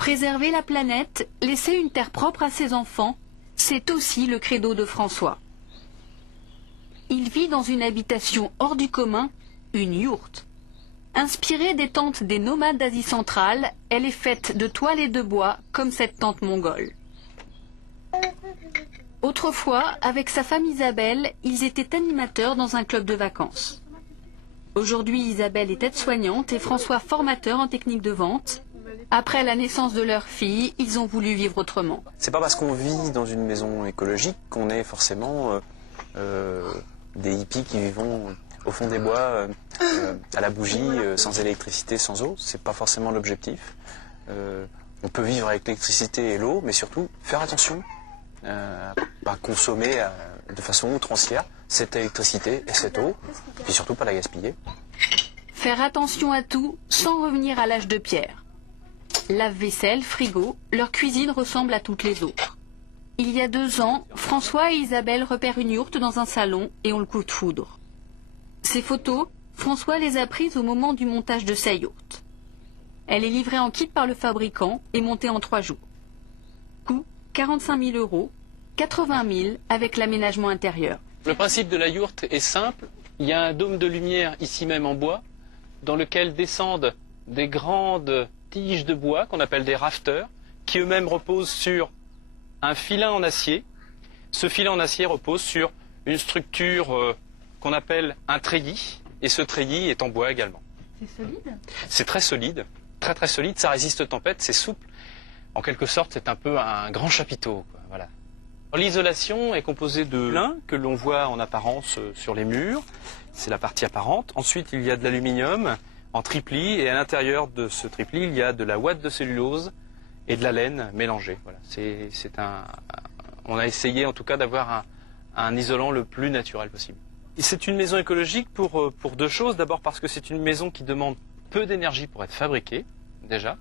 Préserver la planète, laisser une terre propre à ses enfants, c'est aussi le credo de François. Il vit dans une habitation hors du commun, une yourte. Inspirée des tentes des nomades d'Asie centrale, elle est faite de toile et de bois, comme cette tente mongole. Autrefois, avec sa femme Isabelle, ils étaient animateurs dans un club de vacances. Aujourd'hui, Isabelle est aide-soignante et François formateur en technique de vente. Après la naissance de leur fille, ils ont voulu vivre autrement. C'est pas parce qu'on vit dans une maison écologique qu'on est forcément des hippies qui vivent au fond des bois, à la bougie, sans électricité, sans eau. C'est pas forcément l'objectif. On peut vivre avec l'électricité et l'eau, mais surtout faire attention à consommer de façon outrancière cette électricité et cette eau, et surtout pas la gaspiller. Faire attention à tout sans revenir à l'âge de pierre. Lave-vaisselle, frigo, leur cuisine ressemble à toutes les autres. Il y a 2 ans, François et Isabelle repèrent une yourte dans un salon et ont le coup de foudre. Ces photos, François les a prises au moment du montage de sa yourte. Elle est livrée en kit par le fabricant et montée en 3 jours. Coût 45 000 €, 80 000 avec l'aménagement intérieur. Le principe de la yourte est simple. Il y a un dôme de lumière ici même en bois dans lequel descendent des grandes tiges de bois qu'on appelle des rafters qui eux-mêmes reposent sur un filin en acier. Ce filin en acier repose sur une structure qu'on appelle un treillis et ce treillis est en bois également. C'est solide ? C'est très solide, très très solide, ça résiste aux tempêtes, c'est souple. En quelque sorte, c'est un peu un grand chapiteau, quoi. Voilà. L'isolation est composée de lin que l'on voit en apparence sur les murs. C'est la partie apparente. Ensuite, il y a de l'aluminium en triplis et à l'intérieur de ce triplis, il y a de la ouate de cellulose et de la laine mélangée. Voilà. On a essayé en tout cas d'avoir un isolant le plus naturel possible. C'est une maison écologique pour 2 choses. D'abord parce que c'est une maison qui demande peu d'énergie pour être fabriquée, déjà.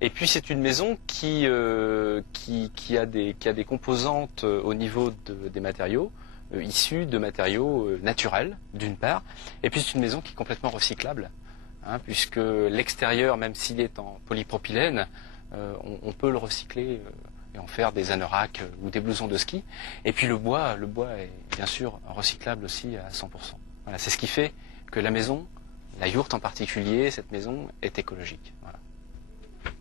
Et puis c'est une maison qui a des composantes au niveau des matériaux, issus de matériaux naturels, d'une part. Et puis c'est une maison qui est complètement recyclable, hein, puisque l'extérieur, même s'il est en polypropylène, on peut le recycler et en faire des anoraks ou des blousons de ski. Et puis le bois est bien sûr recyclable aussi à 100%. Voilà, c'est ce qui fait que la maison, la yourte en particulier, cette maison est écologique. Voilà.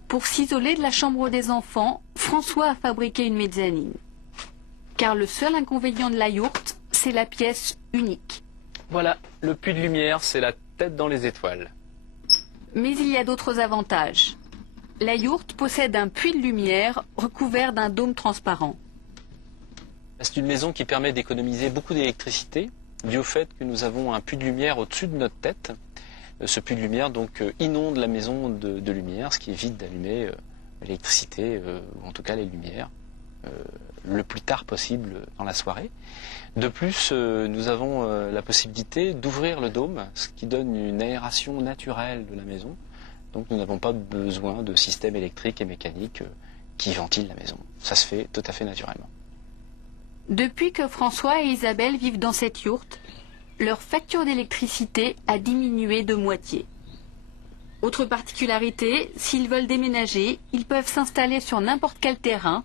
Pour s'isoler de la chambre des enfants, François a fabriqué une mezzanine. Car le seul inconvénient de la yourte, c'est la pièce unique. Voilà, le puits de lumière, c'est la tête dans les étoiles. Mais il y a d'autres avantages. La yourte possède un puits de lumière recouvert d'un dôme transparent. C'est une maison qui permet d'économiser beaucoup d'électricité, dû au fait que nous avons un puits de lumière au-dessus de notre tête. Ce puits de lumière donc inonde la maison de lumière, ce qui évite d'allumer l'électricité, ou en tout cas les lumières, le plus tard possible dans la soirée. De plus, nous avons la possibilité d'ouvrir le dôme, ce qui donne une aération naturelle de la maison. Donc nous n'avons pas besoin de système électrique et mécanique qui ventile la maison. Ça se fait tout à fait naturellement. Depuis que François et Isabelle vivent dans cette yourte, leur facture d'électricité a diminué de moitié. Autre particularité, s'ils veulent déménager, ils peuvent s'installer sur n'importe quel terrain